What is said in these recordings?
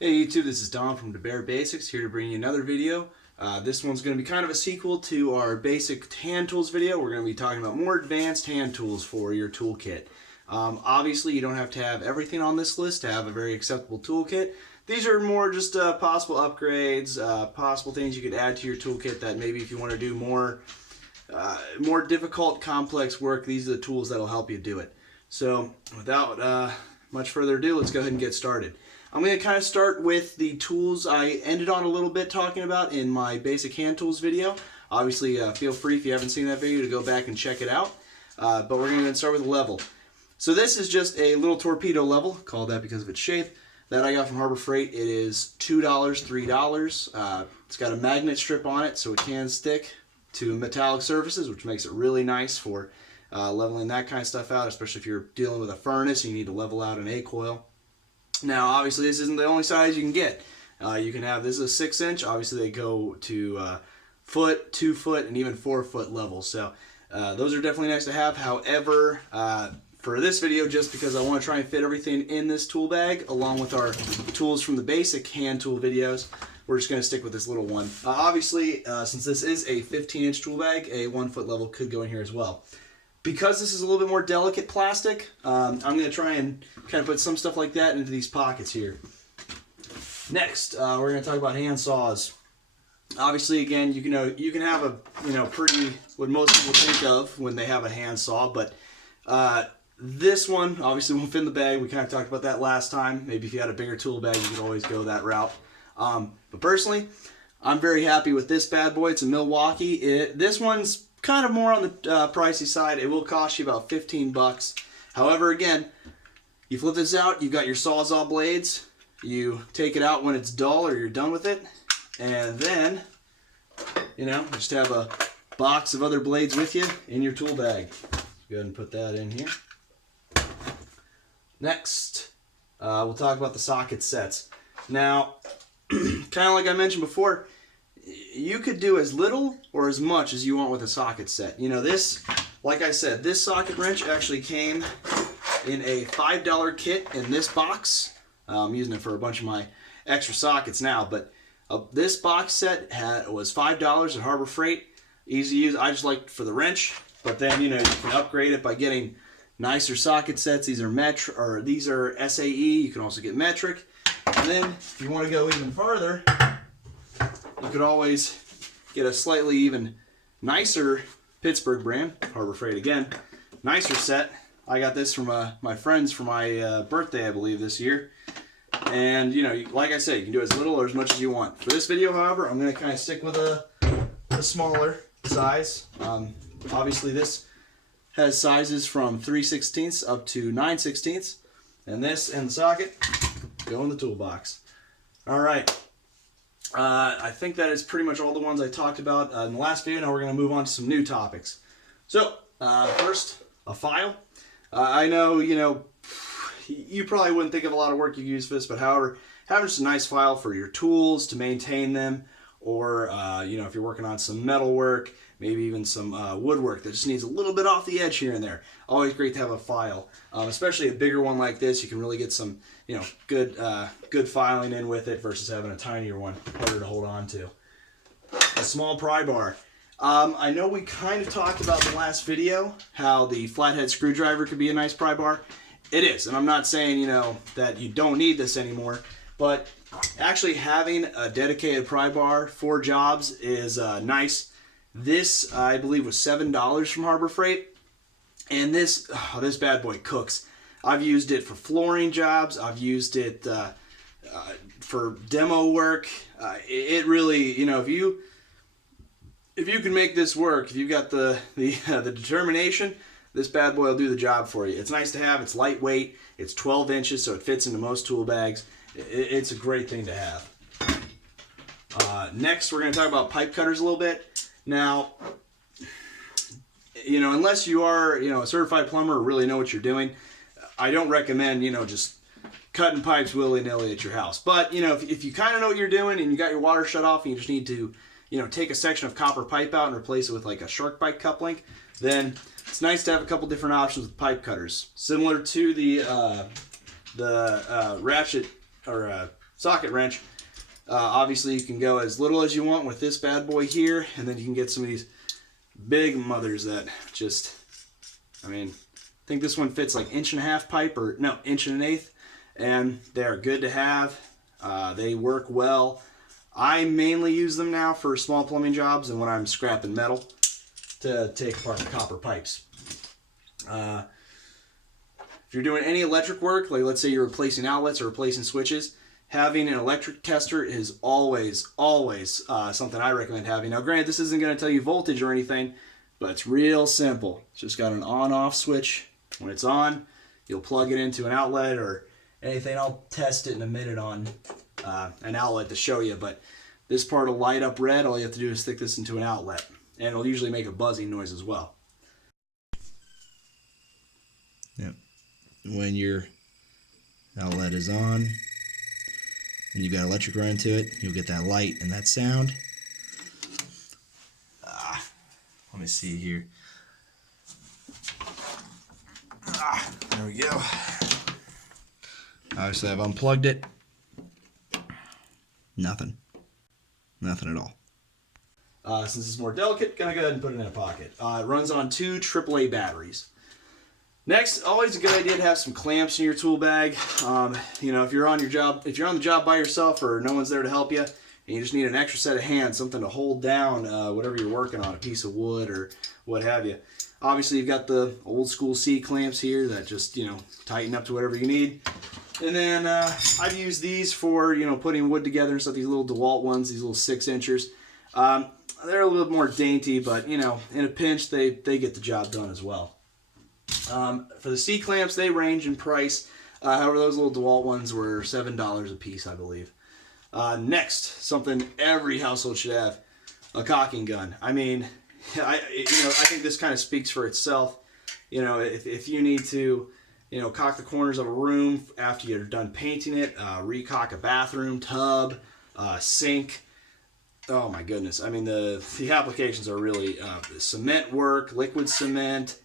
Hey YouTube, this is Don from DeBear Basics here to bring you another video. This one's going to be kind of a sequel to our basic hand tools video. We're going to be talking about more advanced hand tools for your toolkit. Obviously, you don't have to have everything on this list to have a very acceptable toolkit. These are more just possible upgrades, possible things you could add to your toolkit that maybe if you want to do more difficult, complex work, these are the tools that will help you do it. So without much further ado, let's go ahead and get started. I'm going to kind of start with the tools I ended on a little bit talking about in my basic hand tools video. Obviously, feel free if you haven't seen that video to go back and check it out. But we're going to start with a level. So this is just a little torpedo level, called that because of its shape, that I got from Harbor Freight. It is $2, $3. It's got a magnet strip on it so it can stick to metallic surfaces, which makes it really nice for leveling that kind of stuff out, especially if you're dealing with a furnace and you need to level out an A-coil. Now, obviously, this isn't the only size you can get. You can have, this is a 6-inch. Obviously, they go to foot, 2 foot, and even 4 foot levels. So those are definitely nice to have. However, for this video, just because I want to try and fit everything in this tool bag, along with our tools from the basic hand tool videos, we're just going to stick with this little one. Obviously, since this is a 15-inch tool bag, a 1 foot level could go in here as well. Because this is a little bit more delicate plastic, I'm going to try and kind of put some stuff like that into these pockets here. Next, we're going to talk about hand saws. Obviously, again, you can have a pretty, what most people think of when they have a hand saw, but this one obviously won't fit in the bag. We kind of talked about that last time. Maybe if you had a bigger tool bag, you could always go that route. But personally, I'm very happy with this bad boy. It's a Milwaukee. This one's kind of more on the pricey side. It will cost you about 15 bucks. However, again, you flip this out, you've got your Sawzall blades. You take it out when it's dull or you're done with it. And then, just have a box of other blades with you in your tool bag. Go ahead and put that in here. Next, we'll talk about the socket sets. Now, kind of like I mentioned before, you could do as little or as much as you want with a socket set. This, like I said, this socket wrench actually came in a $5 kit in this box. I'm using it for a bunch of my extra sockets now, but this box set was $5 at Harbor Freight. Easy to use. I just liked it for the wrench, but then you can upgrade it by getting nicer socket sets. These are SAE. You can also get metric. And then if you want to go even farther, you could always get a slightly even nicer Pittsburgh brand, Harbor Freight again, nicer set. I got this from my friends for my birthday, I believe, this year. And, like I said, you can do as little or as much as you want. For this video, however, I'm going to kind of stick with a smaller size. Obviously, this has sizes from 3/16 up to 9/16. And this and the socket go in the toolbox. All right. I think that is pretty much all the ones I talked about in the last video. Now we're going to move on to some new topics. So, first, a file. I know, you probably wouldn't think of a lot of work you could use for this, but however, having just a nice file for your tools to maintain them, or, if you're working on some metal work, maybe even some woodwork that just needs a little bit off the edge here and there. Always great to have a file, especially a bigger one like this. You can really get some, good filing in with it versus having a tinier one, harder to hold on to. A small pry bar. I know we kind of talked about in the last video how the flathead screwdriver could be a nice pry bar. It is, and I'm not saying, that you don't need this anymore, but actually having a dedicated pry bar for jobs is nice. This, I believe, was $7 from Harbor Freight, and this bad boy cooks. I've used it for flooring jobs. I've used it for demo work. It really, if you can make this work, if you've got the determination, this bad boy will do the job for you. It's nice to have. It's lightweight. It's 12 inches, so it fits into most tool bags. It's a great thing to have. Next, we're going to talk about pipe cutters a little bit. Now, unless you are, a certified plumber or really know what you're doing, I don't recommend, just cutting pipes willy-nilly at your house. But, if you kind of know what you're doing and you got your water shut off and you just need to, take a section of copper pipe out and replace it with like a shark bite coupling, then it's nice to have a couple different options with pipe cutters. Similar to the ratchet or socket wrench. Obviously, you can go as little as you want with this bad boy here, and then you can get some of these big mothers that just, I mean, I think this one fits like 1.5 pipe, or no, 1.125, and they are good to have. They work well. I mainly use them now for small plumbing jobs and when I'm scrapping metal to take apart the copper pipes. If you're doing any electric work, like let's say you're replacing outlets or replacing switches, having an electric tester is always something I recommend having. Now, granted, this isn't going to tell you voltage or anything, but it's real simple. It's just got an on-off switch. When it's on, you'll plug it into an outlet or anything. I'll test it in a minute on an outlet to show you, but this part will light up red. All you have to do is stick this into an outlet, and it'll usually make a buzzing noise as well. Yep. When your outlet is on and you've got electric run to it, you'll get that light and that sound. Let me see here. There we go. Obviously, I've unplugged it. Nothing at all. Since it's more delicate, gonna go ahead and put it in a pocket. It runs on 2 AAA batteries. Next, always a good idea to have some clamps in your tool bag. You know, if you're on the job by yourself or no one's there to help you, and you just need an extra set of hands, something to hold down whatever you're working on, a piece of wood or what have you. Obviously, you've got the old school C clamps here that just, you know, tighten up to whatever you need. And then I've used these for, you know, putting wood together and stuff, these little DeWalt ones, these little 6-inchers. They're a little bit more dainty, but, you know, in a pinch, they get the job done as well. For the C clamps, they range in price. However, those little DeWalt ones were $7 a piece, I believe. Next, something every household should have, a caulking gun. I mean, I think this kind of speaks for itself. You know, if you need to, you know, caulk the corners of a room after you're done painting it, recaulk a bathroom, tub, sink. Oh my goodness. I mean, the applications are really cement work, liquid cement.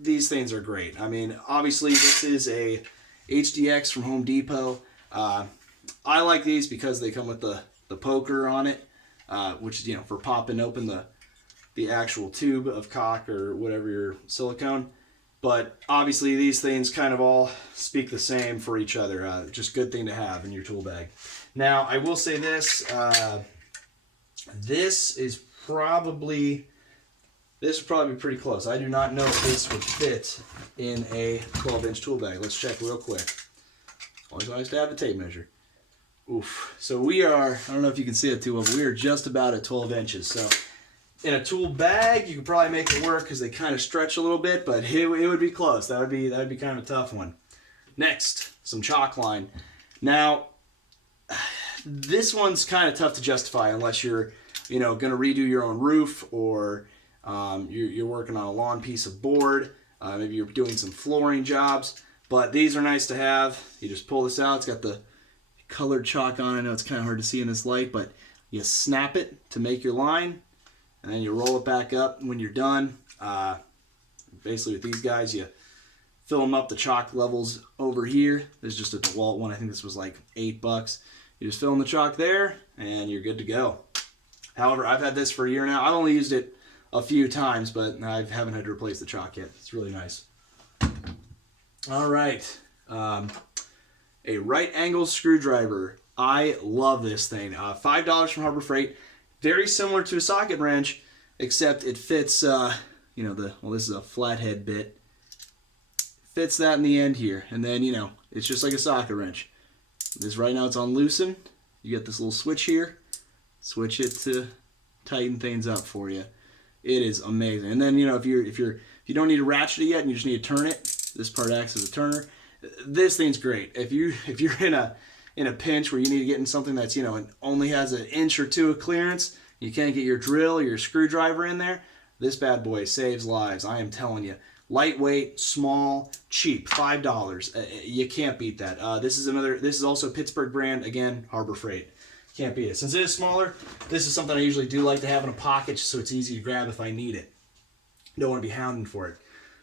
These things are great. I mean, obviously this is a HDX from Home Depot. I like these because they come with the poker on it, which is, you know, for popping open the actual tube of caulk or whatever your silicone. But obviously these things kind of all speak the same for each other. Just good thing to have in your tool bag. Now, I will say this. This is probably pretty close. I do not know if this would fit in a 12-inch tool bag. Let's check real quick. Always nice to have a tape measure. Oof. So we are, I don't know if you can see it too well, but we are just about at 12 inches. So in a tool bag, you could probably make it work because they kind of stretch a little bit, but it would be close. That would be kind of a tough one. Next, some chalk line. Now, this one's kind of tough to justify unless you're, you know, going to redo your own roof, or you're working on a long piece of board. Maybe you're doing some flooring jobs. But these are nice to have. You just pull this out. It's got the colored chalk on it. I know it's kind of hard to see in this light, but you snap it to make your line, and then you roll it back up when you're done. Basically with these guys, you fill them up the chalk levels over here. There's just a DeWalt one. I think this was like $8. You just fill in the chalk there, and you're good to go. However, I've had this for a year now. I've only used it a few times, but I haven't had to replace the chalk yet. It's really nice. All right. A right angle screwdriver. I love this thing. $5 from Harbor Freight. Very similar to a socket wrench, except it fits, you know, this is a flathead bit. Fits that in the end here. And then, you know, it's just like a socket wrench. This right now it's on loosen. You get this little switch here. Switch it to tighten things up for you. It is amazing. And then, you know, if you don't need to ratchet it yet and you just need to turn it, this part acts as a turner. This thing's great. If you're in a pinch where you need to get in something that's, you know, and only has 1 inch or 2 of clearance, you can't get your drill or your screwdriver in there, this bad boy saves lives. I am telling you. Lightweight, small, cheap, $5. You can't beat that. This is also a Pittsburgh brand, again, Harbor Freight. Can't beat it. Since it is smaller, this is something I usually do like to have in a pocket just so it's easy to grab if I need it. Don't want to be hounding for it.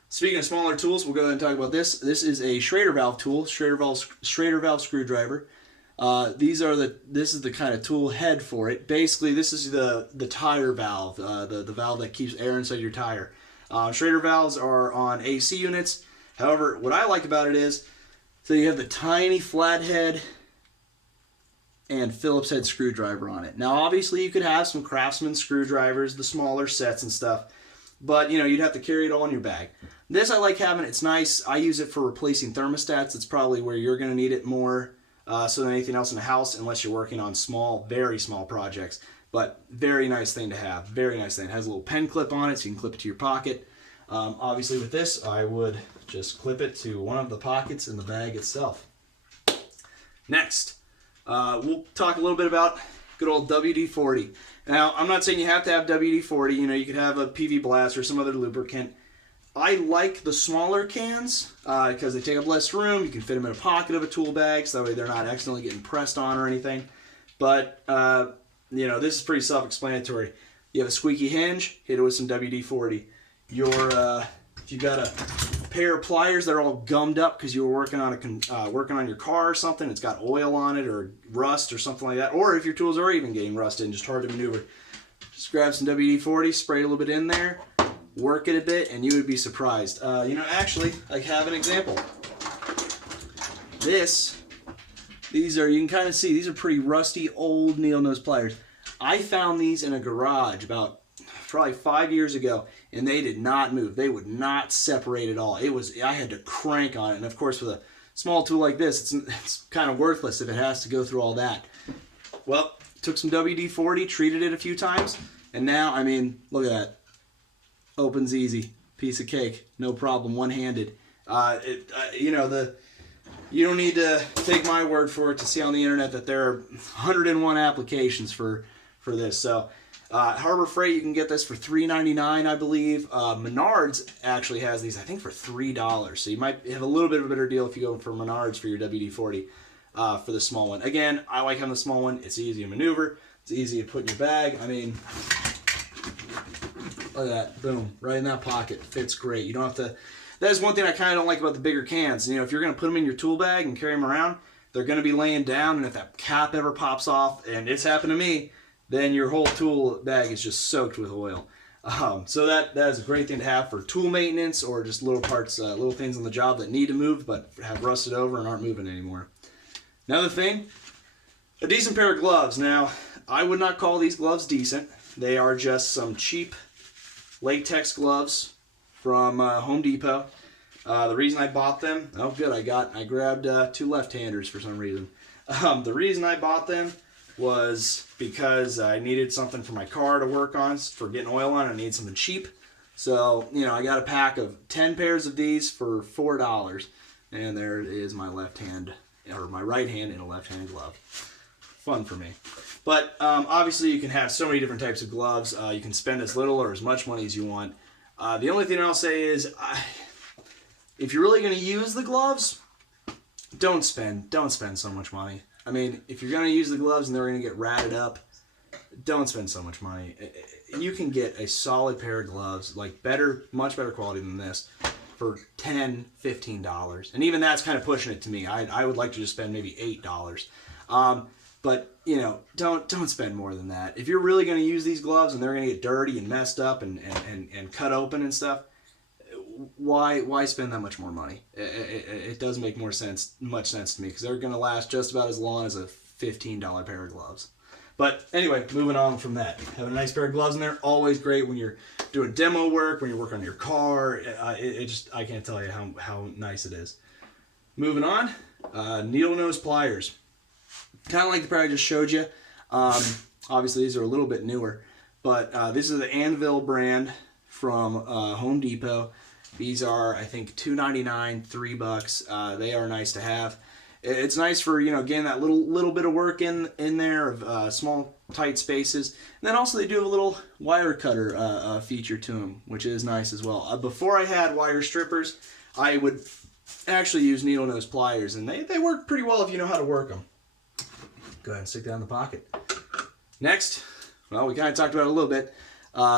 Speaking of smaller tools, we'll go ahead and talk about this. This is a Schrader valve tool, Schrader valve screwdriver. This is the kind of tool head for it. Basically, this is the tire valve, the valve that keeps air inside your tire. Schrader valves are on AC units. However, what I like about it is, so you have the tiny flathead and Phillips head screwdriver on it. Now, obviously, you could have some Craftsman screwdrivers, the smaller sets and stuff, but you'd have to carry it all in your bag. This I like having. It's nice. I use it for replacing thermostats. It's probably where you're going to need it more so than anything else in the house, unless you're working on small, very small projects. But very nice thing to have. Very nice thing. It has a little pen clip on it, so you can clip it to your pocket. Obviously, with this, I would just clip it to one of the pockets in the bag itself. Next, we'll talk a little bit about good old WD-40. Now, I'm not saying you have to have WD-40. You could have a PV Blast or some other lubricant. I like the smaller cans because they take up less room. You can fit them in a pocket of a tool bag, so that way they're not accidentally getting pressed on or anything. But, this is pretty self-explanatory. You have a squeaky hinge, hit it with some WD-40. If you've got a pair of pliers that are all gummed up because you were working on your car or something, it's got oil on it or rust or something like that, or if your tools are even getting rusted and just hard to maneuver, just grab some WD-40, spray a little bit in there, work it a bit, and you would be surprised. Actually, I have an example. These are, you can kind of see, these are pretty rusty, old needle nose pliers. I found these in a garage about probably 5 years ago, and they did not move. They would not separate at all. I had to crank on it, and of course with a small tool like this, it's kind of worthless if it has to go through all that. Well, took some WD-40, treated it a few times, and now, look at that. Opens easy, piece of cake, no problem, one-handed. You don't need to take my word for it to see on the internet that there are 101 applications for this. So Harbor Freight, you can get this for $3.99, I believe. Menards actually has these, I think, for $3. So you might have a little bit of a better deal if you go for Menards for your WD-40 for the small one. Again, I like having the small one. It's easy to maneuver. It's easy to put in your bag. Look at that. Boom. Right in that pocket. Fits great. You don't have to... That is one thing I kind of don't like about the bigger cans. If you're going to put them in your tool bag and carry them around, they're going to be laying down, and if that cap ever pops off, and it's happened to me, then your whole tool bag is just soaked with oil. So that is a great thing to have for tool maintenance or just little parts, little things on the job that need to move but have rusted over and aren't moving anymore. Another thing, a decent pair of gloves. Now, I would not call these gloves decent. They are just some cheap latex gloves from Home Depot. The reason I bought them, I grabbed two left-handers for some reason. The reason I bought them was because I needed something for my car to work on, for getting oil on. I needed something cheap. So, I got a pack of 10 pairs of these for $4. And there is my left hand, or my right hand in a left-hand glove. Fun for me. But obviously you can have so many different types of gloves. You can spend as little or as much money as you want. The only thing I'll say is, if you're really going to use the gloves, don't spend so much money. If you're going to use the gloves and they're going to get ratted up, don't spend so much money. You can get a solid pair of gloves, much better quality than this, for $10, $15. And even that's kind of pushing it to me. I would like to just spend maybe $8. But, don't spend more than that. If you're really going to use these gloves and they're going to get dirty and messed up and cut open and stuff, why spend that much more money? It doesn't make much sense to me, because they're going to last just about as long as a $15 pair of gloves. But anyway, moving on from that. Having a nice pair of gloves in there, always great when you're doing demo work, when you're working on your car. I can't tell you how nice it is. Moving on, needle nose pliers. Kind of like the pair I just showed you. Obviously, these are a little bit newer, but this is the Anvil brand from Home Depot. These are, I think, $2.99, $3. They are nice to have. It's nice for, again, that little bit of work in there of small, tight spaces. And then also they do have a little wire cutter feature to them, which is nice as well. Before I had wire strippers, I would actually use needle nose pliers, and they work pretty well if you know how to work them. Go ahead and stick that in the pocket. Next, well, we kind of talked about it a little bit.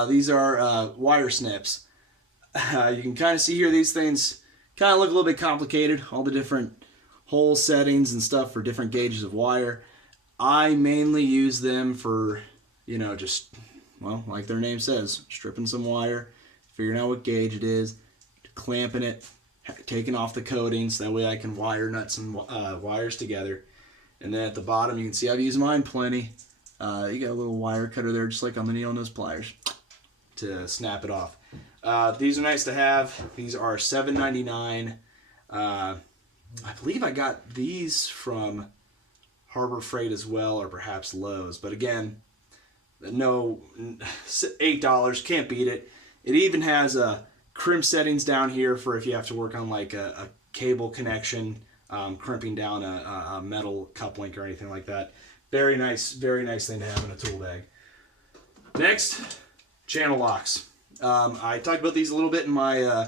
These are wire snips. You can kind of see here these things kind of look a little bit complicated. All the different hole settings and stuff for different gauges of wire. I mainly use them for, just, well, like their name says, stripping some wire, figuring out what gauge it is, clamping it, taking off the coatings. That way I can wire nuts and wires together. And then at the bottom, you can see I've used mine plenty. You got a little wire cutter there, just like on the needle nose pliers, to snap it off. These are nice to have. These are $7.99. I believe I got these from Harbor Freight as well, or perhaps Lowe's. But again, no, $8, can't beat it. It even has crimp settings down here for if you have to work on like a cable connection, crimping down a metal cup link or anything like that. Very nice thing to have in a tool bag. Next, channel locks. I talked about these a little bit in my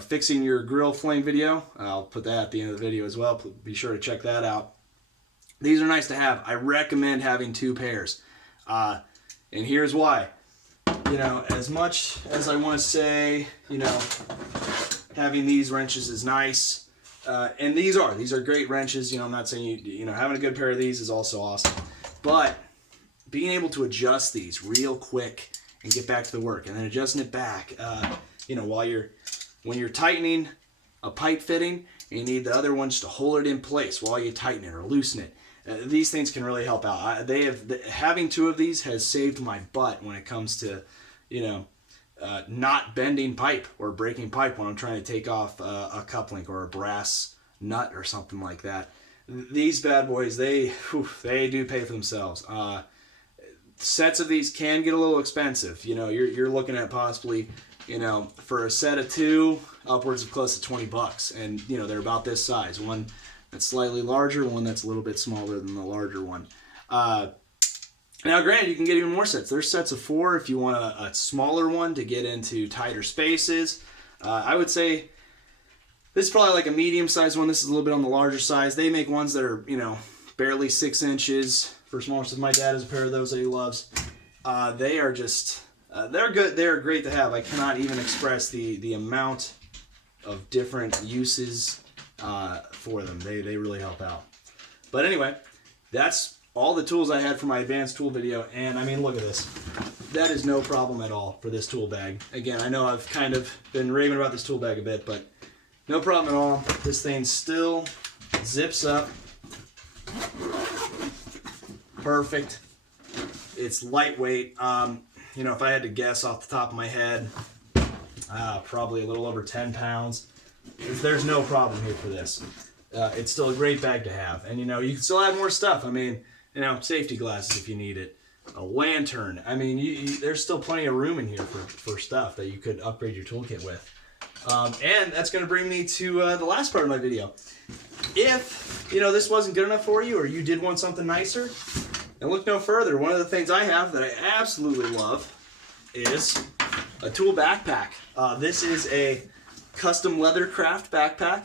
fixing your grill flame video. I'll put that at the end of the video as well. Be sure to check that out. These are nice to have. I recommend having 2 pairs. And here's why. As much as I want to say, having these wrenches is nice. And these are great wrenches. I'm not saying having a good pair of these is also awesome. But being able to adjust these real quick and get back to the work, and then adjusting it back, when you're tightening a pipe fitting, and you need the other one just to hold it in place while you tighten it or loosen it. These things can really help out. Having 2 of these has saved my butt when it comes to, not bending pipe or breaking pipe when I'm trying to take off a cup link or a brass nut or something like that. These bad boys, they do pay for themselves. Sets of these can get a little expensive. You're looking at possibly, for a set of 2, upwards of close to $20, and they're about this size. One that's slightly larger, one that's a little bit smaller than the larger one. Now, granted, you can get even more sets. There's sets of 4 if you want a smaller one to get into tighter spaces. I would say this is probably like a medium-sized one. This is a little bit on the larger size. They make ones that are, barely 6 inches for smaller stuff. My dad has a pair of those that he loves. They are just, they're good. They're great to have. I cannot even express the amount of different uses for them. They really help out. But anyway, that's all the tools I had for my advanced tool video, and I mean, look at this. That is no problem at all for this tool bag. Again, I know I've kind of been raving about this tool bag a bit, but no problem at all. This thing still zips up. Perfect. It's lightweight. If I had to guess off the top of my head, probably a little over 10 pounds. There's no problem here for this. It's still a great bag to have. And, you can still add more stuff. I mean, safety glasses if you need it. A lantern. I mean, there's still plenty of room in here for stuff that you could upgrade your toolkit with. And that's going to bring me to the last part of my video. If, this wasn't good enough for you, or you did want something nicer, then look no further. One of the things I have that I absolutely love is a tool backpack. This is a custom Leathercraft backpack.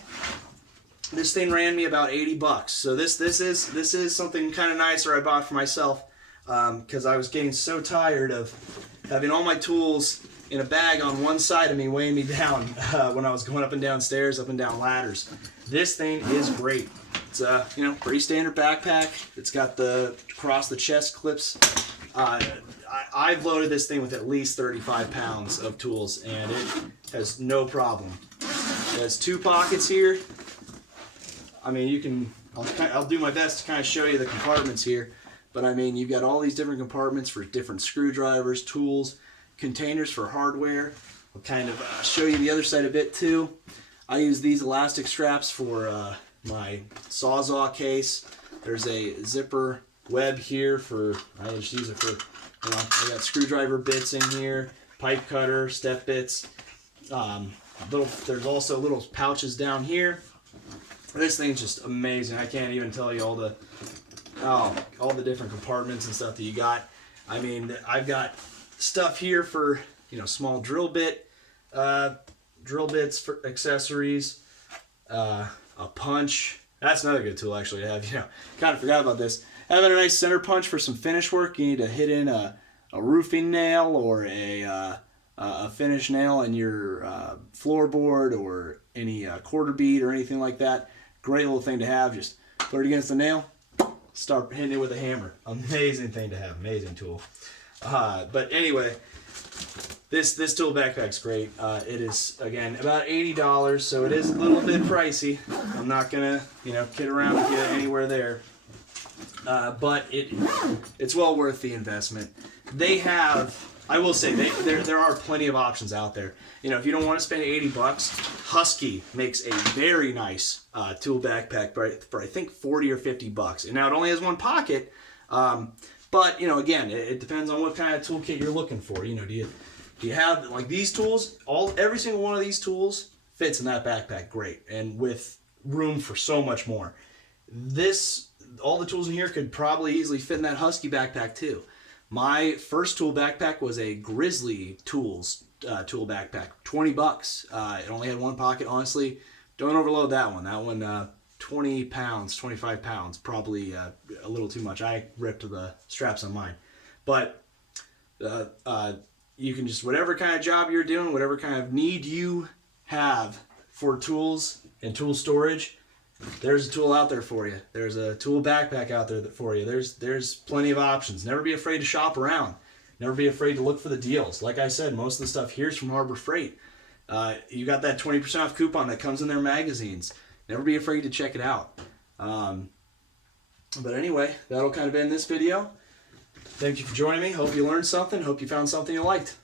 This thing ran me about $80. So this is something kind of nicer I bought for myself because I was getting so tired of having all my tools in a bag on one side of me weighing me down when I was going up and down stairs, up and down ladders. This thing is great. It's a pretty standard backpack. It's got the across the chest clips. I've loaded this thing with at least 35 pounds of tools, and it has no problem. It has 2 pockets here. I mean, I'll do my best to kind of show you the compartments here, but I mean, you've got all these different compartments for different screwdrivers, tools, containers for hardware. I'll kind of show you the other side a bit too. I use these elastic straps for my Sawzall case. There's a zipper web here for, I just use it for, I got screwdriver bits in here, pipe cutter, step bits. There's also little pouches down here. This thing's just amazing. I can't even tell you all the different compartments and stuff that you got. I mean, I've got stuff here for, small drill bits for accessories, a punch. That's another good tool actually to have. Kind of forgot about this. Having a nice center punch for some finish work. You need to hit in a roofing nail or a finish nail in your floorboard or any quarter bead or anything like that. Great little thing to have. Just put it against the nail, start hitting it with a hammer. Amazing thing to have. Amazing tool. But anyway, this tool backpack's great. It is, again, about $80, so it is a little bit pricey. I'm not gonna, kid around with you anywhere there. But it's well worth the investment. They have, I will say, there are plenty of options out there. If you don't want to spend $80, Husky makes a very nice tool backpack for I think $40 or $50. And now it only has one pocket, but again, it depends on what kind of toolkit you're looking for. Do you have like these tools? Every single one of these tools fits in that backpack great, and with room for so much more. All the tools in here could probably easily fit in that Husky backpack too. My first tool backpack was a Grizzly Tools tool backpack, $20. It only had one pocket. Honestly, don't overload that one. That one, 20 pounds, 25 pounds, probably a little too much. I ripped the straps on mine, but you can just, whatever kind of job you're doing, whatever kind of need you have for tools and tool storage, there's a tool out there for you. There's a tool backpack out there for you. There's plenty of options. Never be afraid to shop around. Never be afraid to look for the deals. Like I said, most of the stuff here is from Harbor Freight. You got that 20% off coupon that comes in their magazines. Never be afraid to check it out. But anyway, that'll kind of end this video. Thank you for joining me. Hope you learned something. Hope you found something you liked.